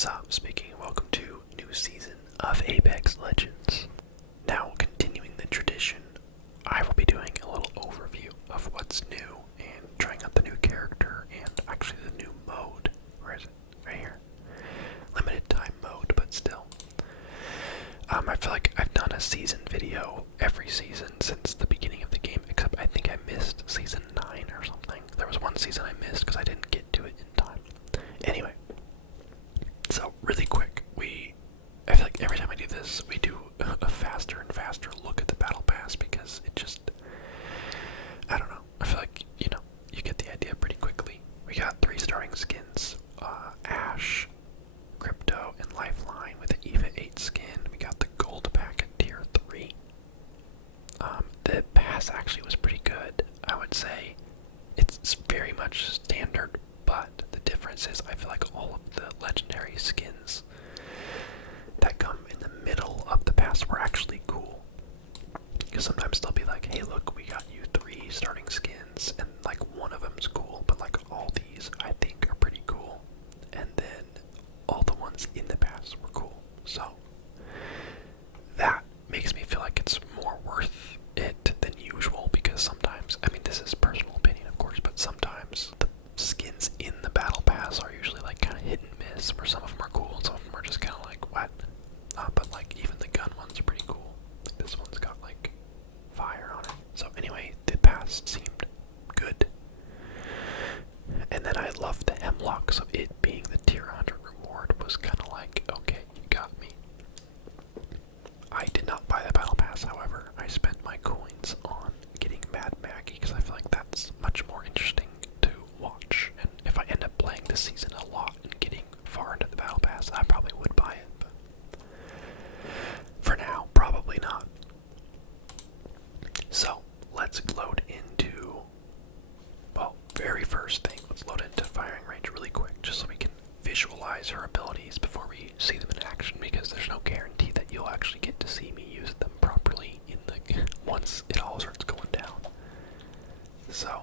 What's up, speaking? Welcome to new season of Apex Legends. Now, continuing the tradition, I will be doing a little overview of what's new and trying out the new character and actually the new mode. Where is it? Right here. Limited time mode, but still. I feel like I've done a season video every season since the beginning of the game, except I think I missed season 9 or something. There was one season I missed because I didn't get to it in time. Anyway. So, really quick, I feel like every time I do this, we do a faster and faster look at the Battle Pass because it just, I don't know, I feel like, you get the idea pretty quickly. We got 3 starting skins, Ash, Crypto, and Lifeline with the EVA 8 skin. We got the gold pack at tier 3. The pass actually was pretty good, I would say. It's very much standard, but the difference is I feel like all of the legendary skins that come in the middle of the pass were actually cool. Because sometimes they'll be like, hey look, we got you 3 starting skins, and like one of them's cool, but like all these I think are pretty cool. And then all the ones in the pass were cool. So that makes me feel like it's more worth it than usual, because sometimes, I mean this is personal opinion of course, but sometimes the skins in the battle pass are usually like kind of hit and miss, where some of them are cool and some of them are just kind of like what, but like even the gun ones are pretty cool. Like this one's got like fire on it. So anyway, the pass seemed good, and then I loved the hemlock, so it being the tier 100 reward was kind of like, okay, you got me. I did not buy the battle pass, however. I spent my coins on getting Mad Maggie because I feel like that's much more interesting to watch. And if I end up playing this season a lot and getting far into the battle pass, I probably would buy it. But for now, probably not. So let's load into, well, very first thing, let's load into firing range really quick, just so we can visualize her abilities before we see them in action, because there's no guarantee that you'll actually get to see me use them properly in the once it all starts going down. So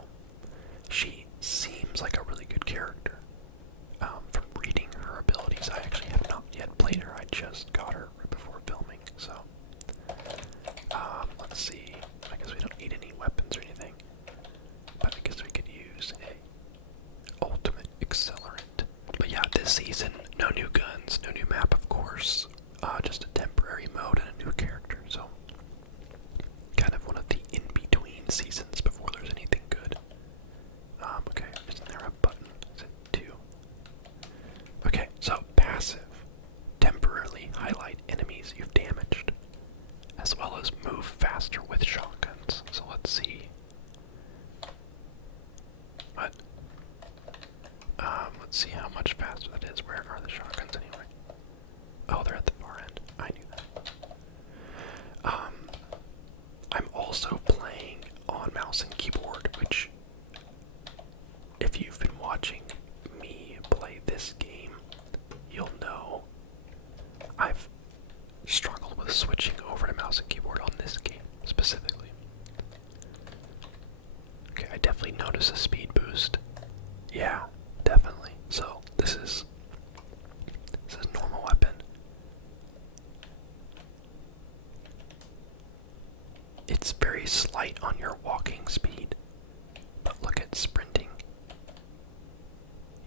she seems like a really good character. From reading her abilities, I actually have not yet played her. I just got her right before filming. So let's see. I guess we don't need any weapons or anything, but I guess we could use a ultimate accelerant. But yeah, this season, no new guns, no new map, of course. Just a temporary mode and a new character. So kind of one of the in-between seasons before there's anything good. Okay, isn't there a button? Is it 2? Okay, so passive. Temporarily highlight enemies you've damaged, as well as move faster with shotguns. So let's see. What? Let's see how much faster that is. Where are the shotguns anyway? Oh, they're at the far end. I knew that. I'm also playing on mouse and keyboard, which, if you've been watching me play this game, you'll know I've struggled with switching over to mouse and keyboard on this game specifically. Okay, I definitely notice a speed boost. Yeah, definitely. So this is normal weapon. It's very slight on your walking speed, but look at sprinting.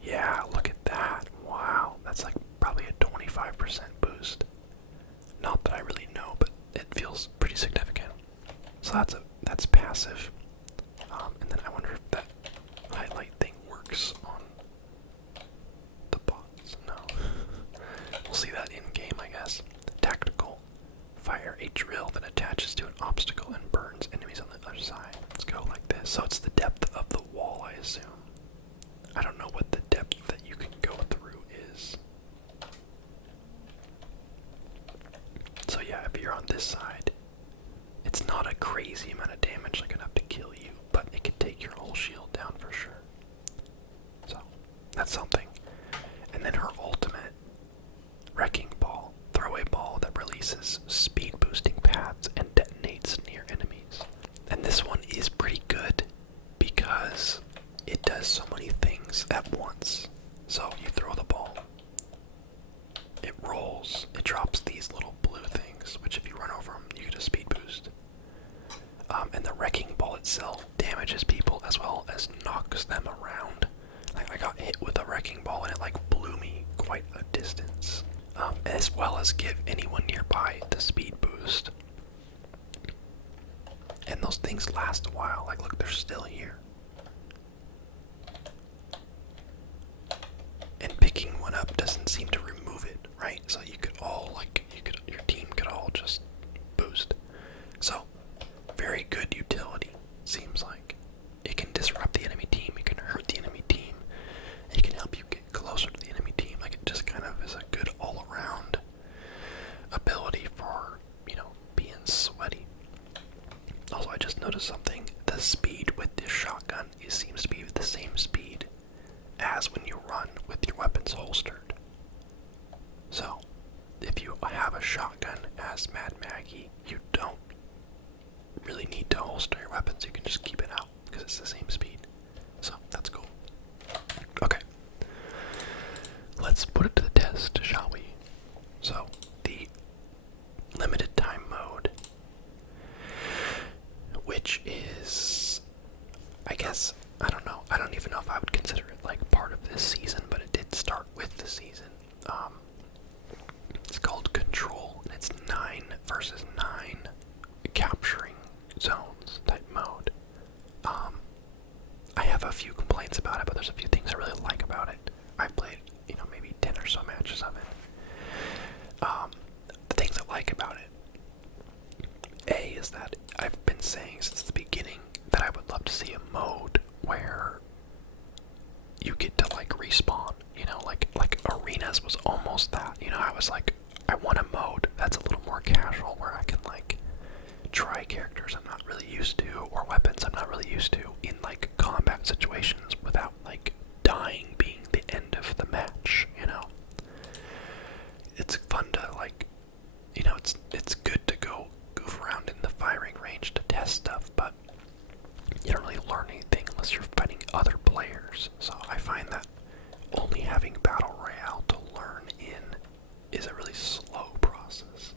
Yeah, look at that. Wow, that's like probably a 25% boost. Not that I really know, but it feels pretty significant. So that's passive. And then I wonder if that highlight thing works on the bots. No. We'll see that in game, I guess. Tactical. Fire a drill that attaches to an obstacle and burns enemies on the other side. Let's go like this. So it's the depth of the wall, I assume. I don't know what the depth that you can go through is. So yeah, if you're on this side, it's not a crazy amount of damage, like enough to kill you, but it can take your whole shield down for sure. So, that's something. And then her ultimate, Wrecking Ball. Throw a ball that releases speed boosting paths and detonates near enemies. And this one is pretty good because it does so many things at once. So you throw the ball, quite a distance, as well as give anyone nearby the speed boost. And those things last a while. Like, look, they're still here. And picking one up doesn't seem to remove it, right? So you could all, like, your team could all just boost. So, very good utility, seems like. It can disrupt the enemy team, it can hurt the enemy team, it can help you get closer to the enemy team. Like, it just kind of is a good all-around ability for, being sweaty. Also, I just noticed something. The speed with this shotgun seems to be the same speed as when you run with your weapons holstered. So, if you have a shotgun as Mad Maggie, you don't really need to holster your weapons. You can just keep it out because it's the same speed. So, that's cool. Okay. Let's put it to the test, shall we? So, the limited time mode, which is, I guess, I don't know. I don't even know if I would consider it like part of this season, but it did start with the season. It's called Control, and it's 9 versus 9 capturing zones type mode. I have a few complaints about it, but there's a few things I really like about it. I've played, maybe 10 or so matches of it. The things I like about it, is that I've been saying since the beginning that I would love to see a mode where you get to like respawn, like arenas was almost that. I was like, I want a mode that's a little more casual where I can like try characters I'm not really used to or weapons I'm not really used to in like combat situations without like dying being the end of the match, It's fun to like, it's good to go goof around in the firing range to test stuff, but you don't really learn anything unless you're fighting other players. So I find that only having Battle Royale to learn in is a really slow process.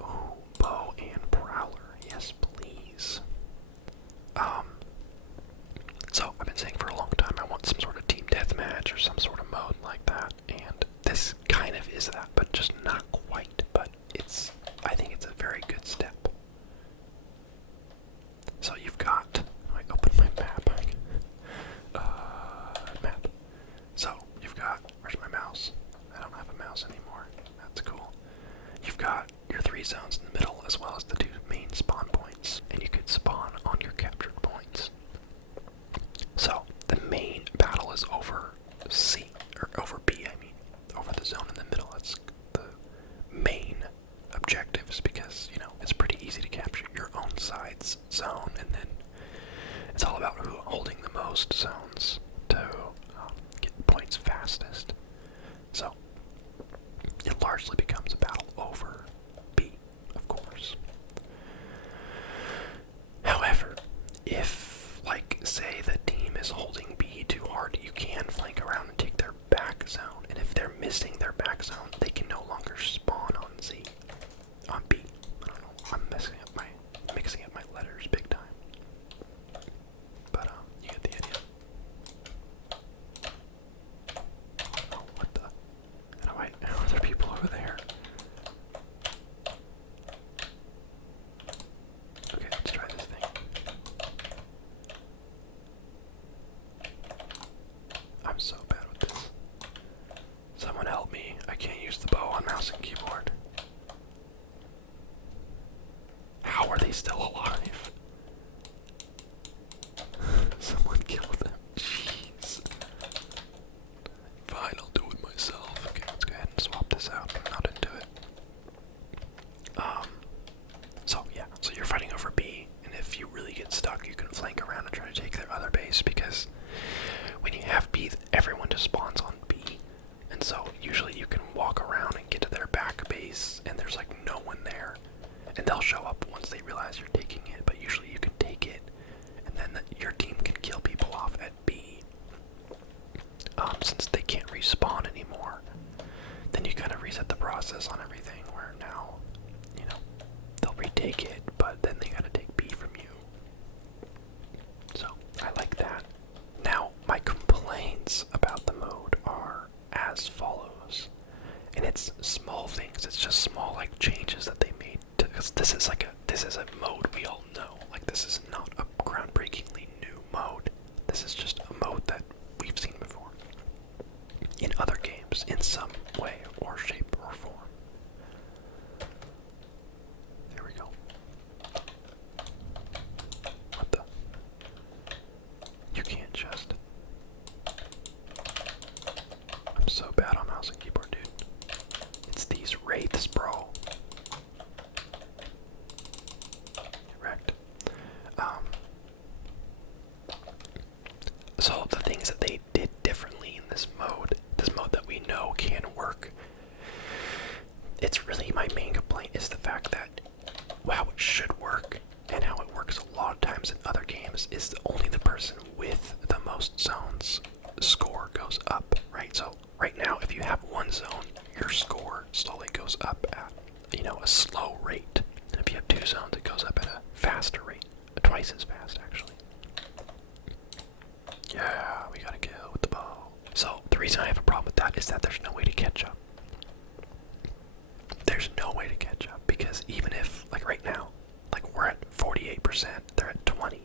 Ooh, bow and prowler. Yes, please. So I've been saying for a long time I want some sort of team deathmatch or some sort of mode like that, and this kind of is that, but just not quite. But I think it's a very good step. So you've got, I open my map. Map. So you've got, where's my mouse? I don't have a mouse anymore. That's cool. You've got your 3 zones in the middle as well as the 2 main spawn points, and you could spawn on your captured points. So the main battle is over C, or over B, I mean, over the zone in the middle. That's the main objectives because, it's pretty easy to capture your own side's zone, and then it's all about who holding the most zones to get points fastest. So it largely becomes a battle over B, of course. However, if, like, say the team is holding B too hard, you can flank around and take their back zone, and if they're missing their back zone, they can no longer spawn on Z. On B. I don't know. I'm mixing up my letters big time. But you get the idea. Oh, what the? Are there people over there? Okay, let's try this thing. I'm so bad with this. Someone help me. I can't use the bow on mouse and keyboard. How are they still alive? Someone kill them. Jeez. Fine, I'll do it myself. Okay, let's go ahead and swap this out. I'm not into it. So you're fighting over B, and if you really get stuck, you can flank around and try to take their other base, because when you have B, everyone just spawns on B. And so usually you can walk around and get to their back base, and there's like no one there. And they'll show up once they realize you're taking it, but usually you can take it, and then your team can kill people off at B. Since they can't respawn anymore, then you kind of reset the process on everything, where now, they'll retake it, but then they gotta take B from you. So, I like that. Now, my complaints about the mode are, games in some way or shape or form. There we go. What the? You can't just. I'm so bad on mouse and keyboard, dude. It's these wraiths, bro. Wrecked. So the things that they did differently in this mode that we know can work, it's really my main complaint is the fact that how it should work and how it works a lot of times in other games is only the person with the most zones score goes up, right? So right now, if you have one zone, your score slowly goes up at, a slow rate. And if you have 2 zones, it goes up at a faster rate, twice as fast actually. Yeah, we got a kill with the bow. So the reason I have a problem with that is that there's no way to catch up. There's no way to catch up because even if, like right now, like we're at 48%, they're at 20.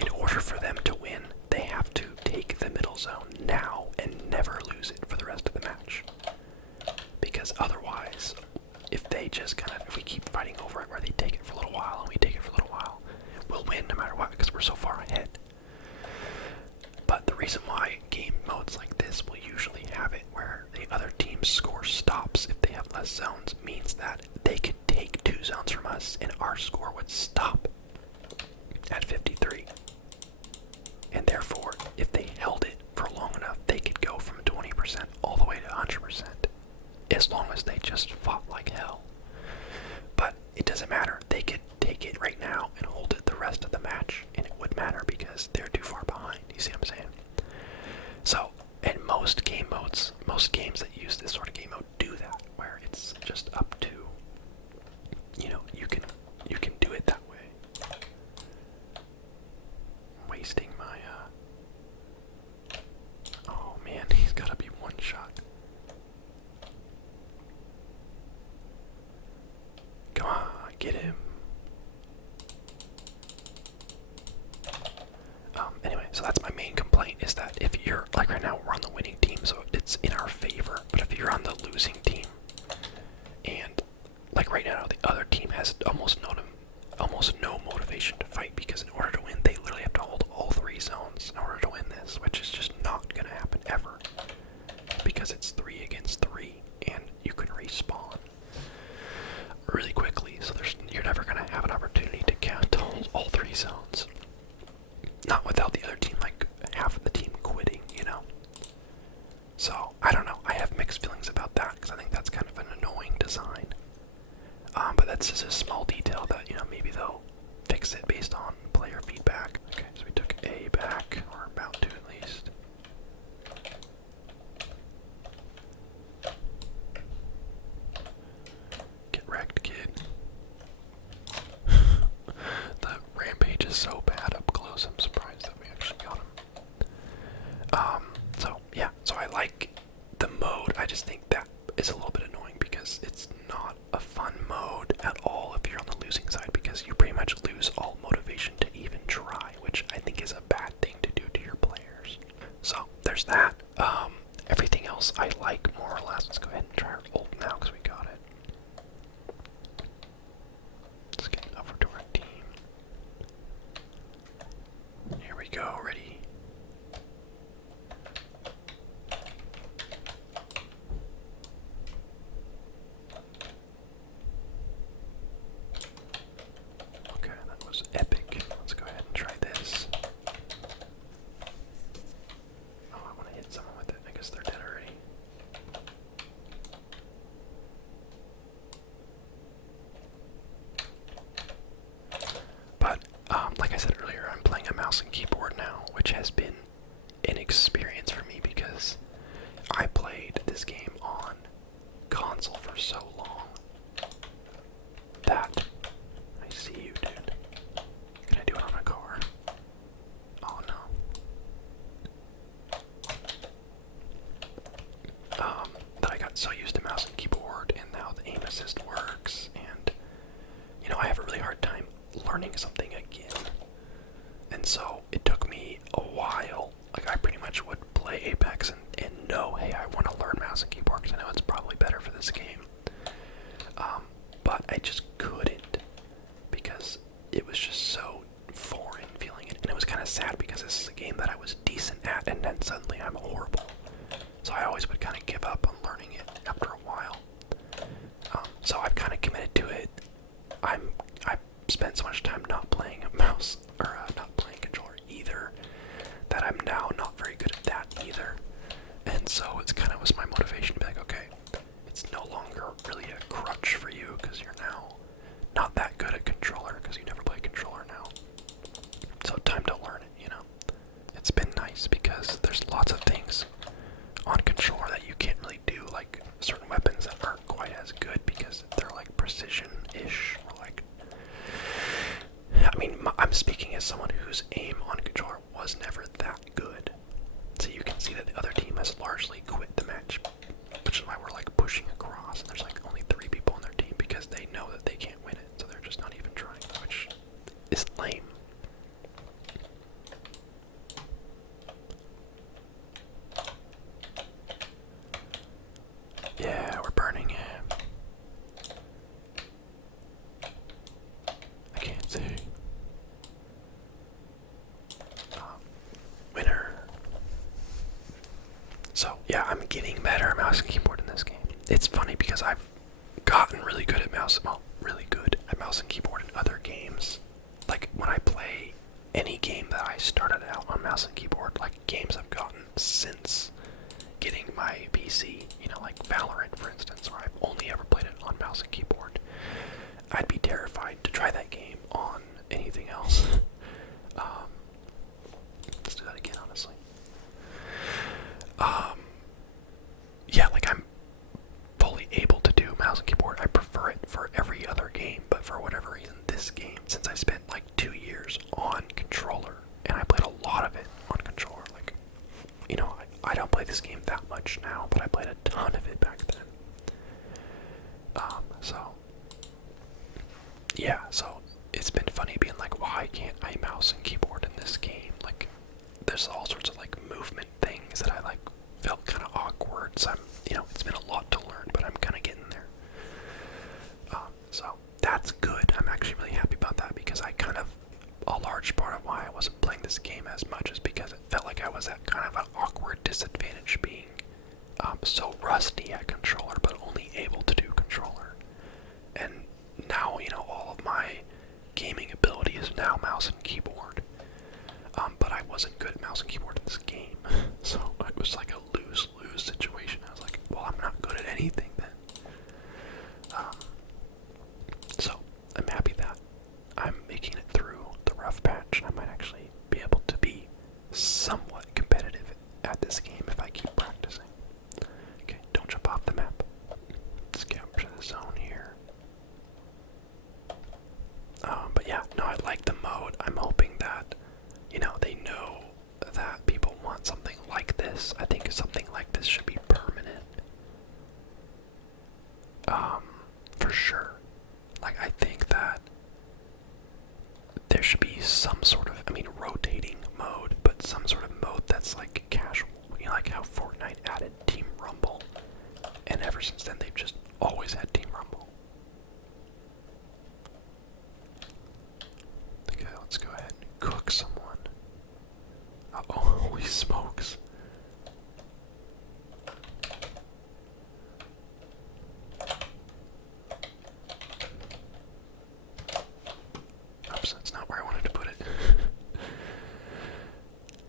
In order for them to win, they have to take the middle zone now and never lose it for the rest of the match. Because otherwise, if we keep fighting over it where they take it for a little while and we take it for a little while, we'll win no matter what because we're so far ahead. But the reason why game modes like this will usually have it where the other team's score stops if they have less zones means that they could take 2 zones from us and our score would stop at 53. And therefore, if they held it for long enough, they could go from 20% all the way to 100%, as long as they just fought like hell. But it doesn't matter. They could take it right now and hold it the rest of the match, and it would matter because they're too far behind. You see what I'm saying? So, and most game modes, most games that use this sort of game mode do that, where it's just up to, you can do it that way. I'm wasting my, oh man, he's gotta be one shot. Come on, get him. Anyway, so that's my main complaint is that if you're, like right now, we're on the winning team, so it's in our favor. But if you're on the losing team, and like right now, the other team has almost no motivation to fight because in order to win, they literally have to hold all 3 zones in order to win this, which is just not going to happen ever because it's 3 against 3, and you can respawn really quickly. So you're never going to have an opportunity to hold all 3 zones. Not without the other team, like half of the team quitting, So, I don't know. I have mixed feelings about that because I think that's kind of an annoying design. But that's just a small detail that, maybe they'll fix it based on player feedback. Okay, so we took A back, or about to at least. Get wrecked, kid. The rampage is so bad up close, I'm surprised that we actually got him. So yeah, so I like the mode, I just think that is a little bit annoying because it's not a fun mode at all if you're on the losing side because you pretty much lose all motivation to even try, which I think is a bad thing to do to your players. So there's that. Everything else I like more or less. Let's go ahead and try our ult now because we got it. Let's get over to our team. Here we go, ready. Okay, that was epic. Let's go ahead and try this. Oh, I want to hit someone with it. I guess they're dead already. But, like I said earlier, I'm playing a mouse and keyboard now, which has been an experience for me because I played this game on console for so long that I see you, dude. Can I do it on a car? Oh no. That I got so used to mouse and keyboard and now the aim assist works, and I have a really hard time learning something again. And so it took me a while. Like I pretty much would play Apex and know, hey, I want to learn mouse mouse and keyboard because I know it's probably better for this game. But I just couldn't because it was just so foreign feeling it. And it was kind of sad because this is a game that I was decent at and then suddenly I'm horrible. So I always would kind of give up on learning it after a while. So I've kind of committed to it. I spent so much time not playing a mouse, or not playing controller either, that I'm now not very good at that either. And so it's kind of was my motivation to be like, okay, it's no longer really a crutch for you because you're now not that good at controller because you never play controller now. So time to learn it, you know. It's been nice because there's lots of things on controller that you can't really do, like certain weapons that aren't quite as good because they're like precision-ish, or like, I mean, I'm speaking as someone whose aim on controller was never that good. So you can see that the other team has largely quit the match, which is why we're like pushing across, and there's like only 3 people on their team because they know that they can't win it, so they're just not even trying, which is lame. Yeah, we're burning him. I can't see. Winner. So, yeah, I'm getting better at mouse and keyboard in this game. It's funny because I've gotten really good at really good at mouse and keyboard in other games. Like, when I play any game that I started out on mouse and keyboard, like games I've gotten since getting my PC, you know, like Valorant, for instance, where I've only ever played it on mouse and keyboard, I'd be terrified to try that game on anything else. Let's do that again, honestly. Yeah, like I'm fully able to do mouse and keyboard. I prefer it for every other game, but for whatever reason, this game, since I spent like 2 years on controller, and I played a lot of it on controller, like, you know, I don't play this game that much now, but I played a ton of it back then. So, yeah, so it's been funny being like, why can't I mouse and keyboard in this game? Like, there's all sorts of like movement things that I like felt kind of awkward, so you know, it's been a lot to learn, but I'm kind of getting there. So that's good. I'm actually really happy about that because a large part of why I wasn't playing this game as much is because it felt like I was at kind of an awkward disadvantage being so rusty at controller, but only able to do controller. And now, you know, all of my gaming ability is now mouse and keyboard. But I wasn't good at mouse and keyboard in this game, so it was like a lose-lose situation. I was like, well, I'm not good at anything then. So I'm happy that I'm making it through the rough patch. I might actually be able to be somewhat competitive at this game if I keep practicing. Okay, don't jump off the map. Let's capture the zone here. But yeah, no, I like the mode. I'm hoping that, you know, they know that people want something like this. I think something like this should be permanent. For sure. Like, I think that there should be some sort of, rotating mode, but some sort of mode that's like casual. You know, like how Fortnite added Team Rumble, and ever since then they've just always had Team Rumble. Okay, let's go ahead and cook someone. Uh-oh, holy smokes. Oops, that's not where I wanted to put it.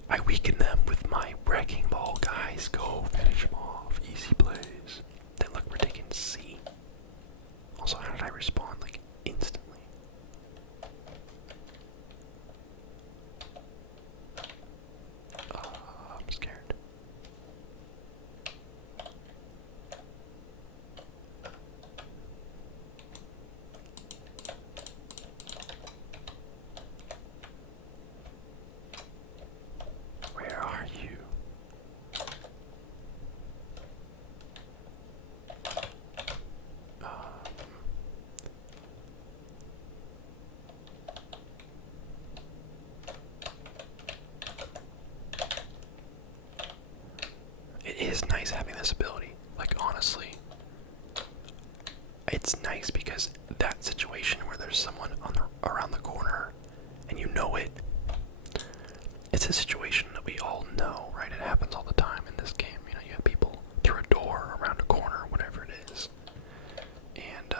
I weaken them with my wrecking ball, guys. Go finish them off. Easy plays. Then look, we're taking C. Like, honestly, it's nice because that situation where there's someone around the corner and you know it, it's a situation that we all know, right? It happens all the time in this game. You know, you have people through a door, around a corner, whatever it is. And,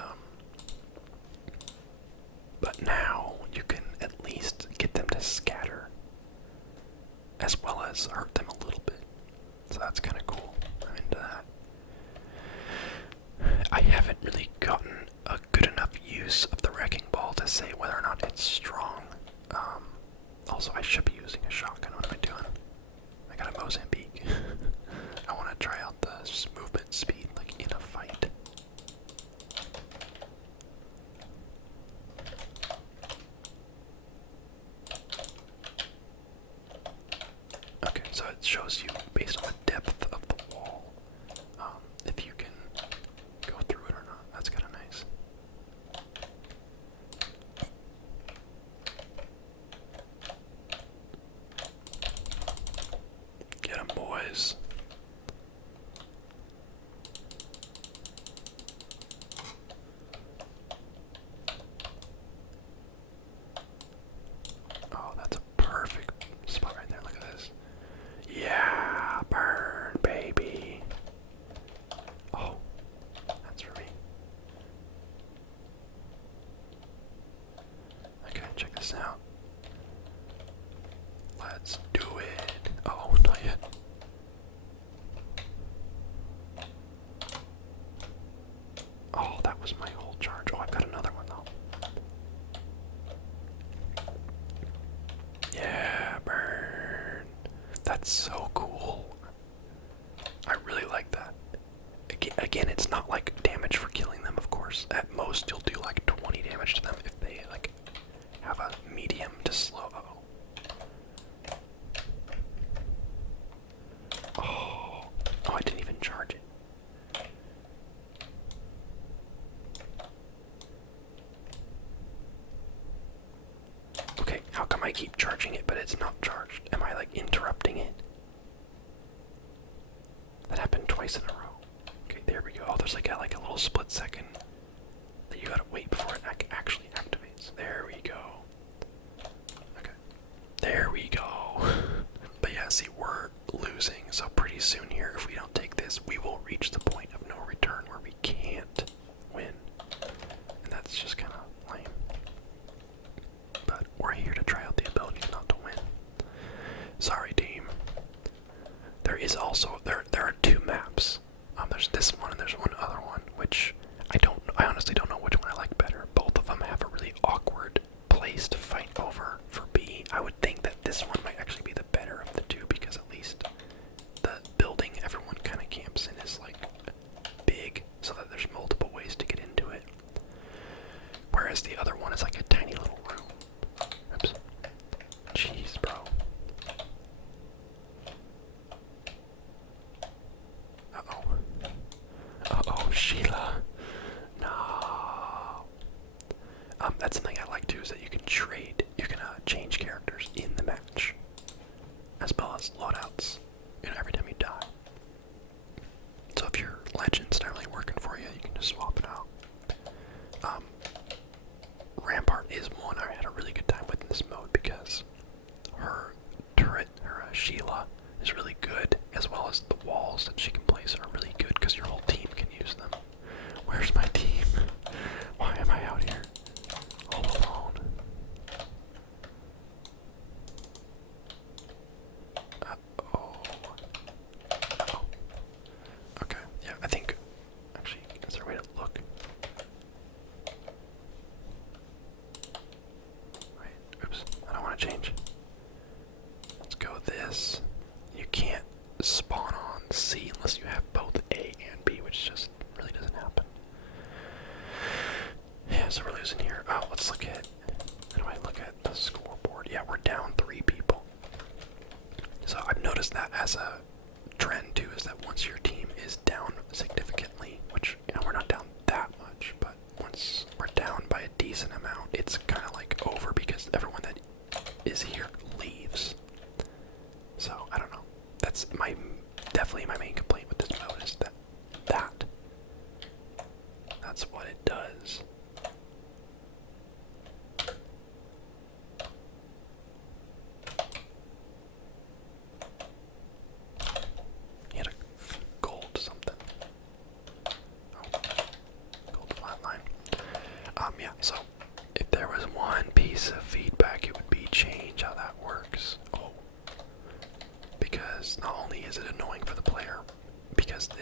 but now you can at least get them to scatter as well as hurt them a little bit. So that's kind of cool. I'm into that. I haven't really gotten a good enough use of the wrecking ball to say whether or not it's strong. Also, I should be using a shotgun. What am I doing? I got a Mozambique. I want to try out the movement speed, like in a fight. Okay, so it shows you based on the depth of the wall, if you can go through it or not. That's kind of nice. Get 'em, boys. Oh, that's a perfect spot right there. Look at this. Yeah, burn, baby. Oh, that's for me. Okay, check this out. Let's do it. Oh, not yet. Oh, that was my whole charge. Oh, I've got another one though. Yeah, burn. That's so cool. I really like that. Again, it's not like damage for killing them, of course. At most, you'll do like 20 damage to them if they like have a medium to slow. Oh, I didn't even charge it. Okay, how come I keep charging it, but it's not charged? Am I like interrupting it? That happened twice in a row. Okay, there we go. Oh, there's like a little split second that you gotta wait before it actually activates. There we go. Okay, there we go. But yeah, see, we're losing, so pretty soon here, if we don't take this, we will reach the point of no return where we can't win. And that's just kind of lame. But we're here to try out the ability not to win. Sorry, team. There is also, there are two maps. There's this one and there's one other one, which I honestly don't know which one I like better. Both of them have a really awkward place to fight over for B. I would think that this one might actually be the better of the two because at least the building everyone kind of camps in is like big so that there's multiple ways to get into it. Whereas the other one is like a tiny little room. Oops. Jeez, bro. Uh-oh. Uh-oh, Sheila. No. That's something I like too, is that you can trade, you can change characters in the match, as well as loadouts, you know, every time you die. So if your legend's not really working for you, you can just swap it out. Rampart is one I had a really good time with in this mode because her turret, her Sheila, is really good, as well as the walls that she can place are really good because your whole team can use them. Where's my team? Why am I out here all alone? Uh-oh. Uh-oh. Okay, yeah, I think, actually, is there a way to look? Wait, oops, I don't want to change. Let's go this. You can't spawn on C unless you have both A and B, which just really doesn't happen. Yeah, so we're losing here. Oh, let's look at, how do I look at the scoreboard? Yeah, we're down 3 people. So I've noticed that as a trend too, is that once your team is down significantly, which, you know, we're not down that much, but once we're down by a decent amount, it's kind of like over because everyone that is here leaves. So I don't know. That's definitely my main complaint with this mode, is that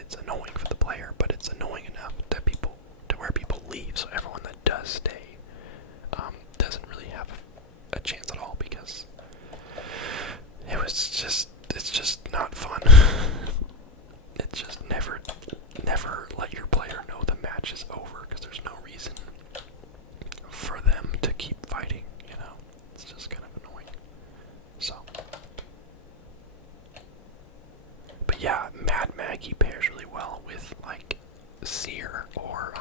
it's annoying for the player, but it's annoying enough that to where people leave. So everyone that does stay doesn't really have a chance at all because it's just not fun. It's just never let your player know the match is over because there's no reason for them to keep fighting, you know? It's just kind of annoying. So. But yeah, Mad Maggie pairs really well with, like, Seer or,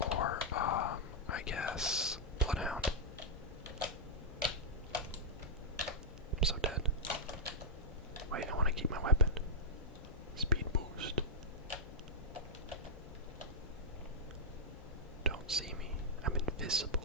I guess, Bloodhound. I'm so dead. Wait, I want to keep my weapon. Speed boost. Don't see me. I'm invisible.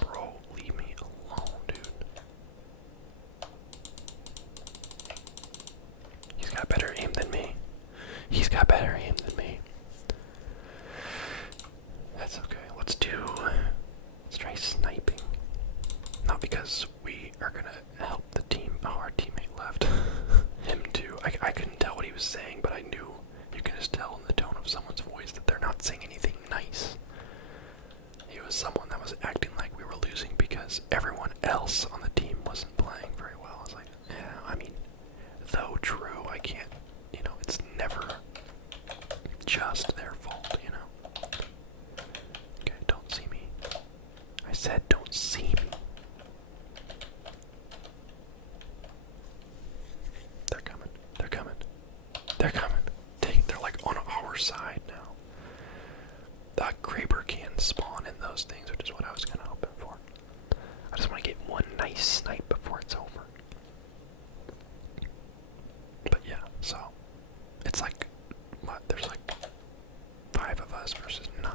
Bro, leave me alone, dude. He's got better aim than me. He's got better aim than me. That's okay. Let's try sniping. Not because we are gonna help the team. Oh, our teammate left. Him too. I couldn't tell what he was saying, but I knew you can just tell in the tone of someone's voice that they're not saying anything nice. He was someone that was acting like we were losing because everyone else on the team wasn't playing very well. I was like, yeah, I mean, though true, I can't, it's never just their fault, Okay, don't see me. I said don't see me. They're coming. They're coming. They're coming. They're like on our side now. The Kraber can spawn in those things, which is what I was kind of hoping for. I just want to get one nice snipe before it's over. But yeah, so it's like, what, there's like 5 of us versus 9.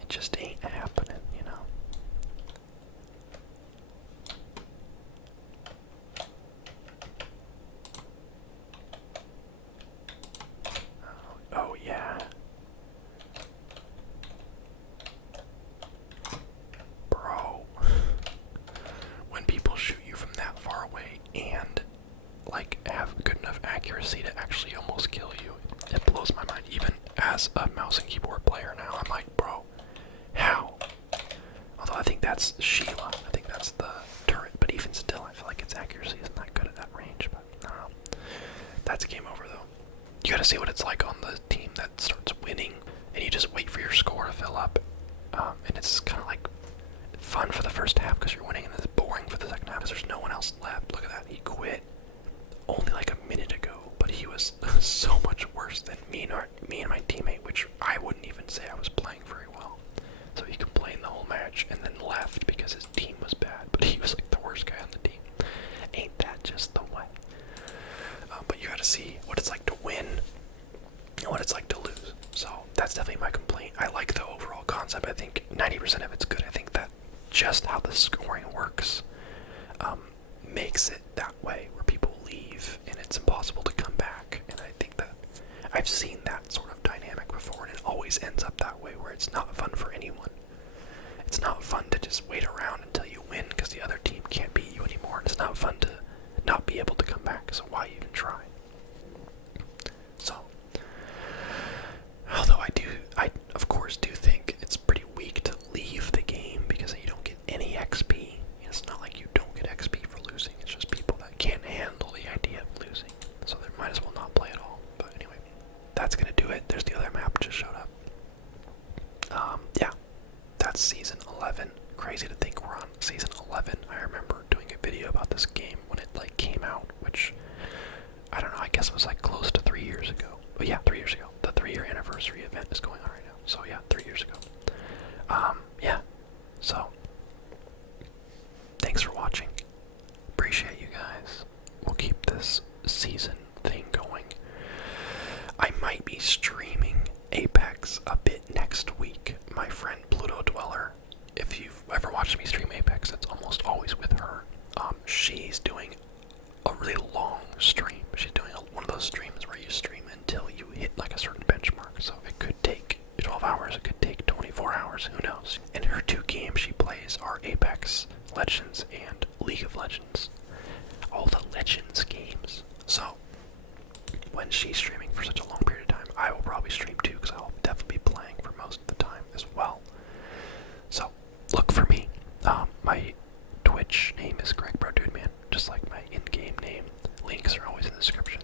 It just ain't happening, Oh yeah. Bro. When people shoot you from that far away and like have good enough accuracy to actually almost kill you, it blows my mind. Even as a mouse and keyboard player now, I'm like, bro, how? Although I think that's Sheila. I think that's the turret, but even still, I feel like its accuracy isn't that good at that range, but I don't know. That's game over though. You gotta see what it's like on the team that starts winning, and you just wait for your score to fill up. And it's kind of like fun for the first half because you're winning, and then it's boring for the second half because there's no one else left. Look at that, he quit only like a minute ago, but he was so much worse than me and my teammate, which I wouldn't even say I was playing very well. So he complained the whole match and then left because his team was bad, but he was like the worst guy on the team. Ain't that just the way? But you gotta see what it's like to win and what it's like to lose. So that's definitely my complaint. I like the overall concept. I think 90% of it's good. I think that just how the scoring works makes it that way, where people leave and it's impossible to come back. And I think that I've seen that sort of dynamic before, and it always ends up that way, where it's not fun for anyone. It's not fun to just wait around until you win because the other team can't beat you anymore. And it's not fun to not be able to come back, so why even try? So, although I of course do think it's pretty weak to leave the game because you don't get any XP. It's not like you don't get XP for losing, it's just people that can't handle the idea of losing. So they might as well not play at all. But anyway, that's gonna do it. There's the other map just showed up. Yeah, that's season 11. Crazy to think we're on season 11. I remember doing a video about this game when it like came out, which I don't know, I guess it was like close to 3 years ago. But yeah, 3 years ago. The 3-year anniversary event is going on right now. So yeah, 3 years ago. Yeah. So thanks for watching. Appreciate you guys. We'll keep this season thing going. I might be streaming Apex a bit next week. My friend Pluto Dweller, if you've ever watched me stream Apex, it's almost always with her. She's doing a really long stream. She's doing one of those when she's streaming for such a long period of time, I will probably stream too, because I'll definitely be playing for most of the time as well. So, look for me. My Twitch name is Greg Bro Dude Man, just like my in-game name. Links are always in the description.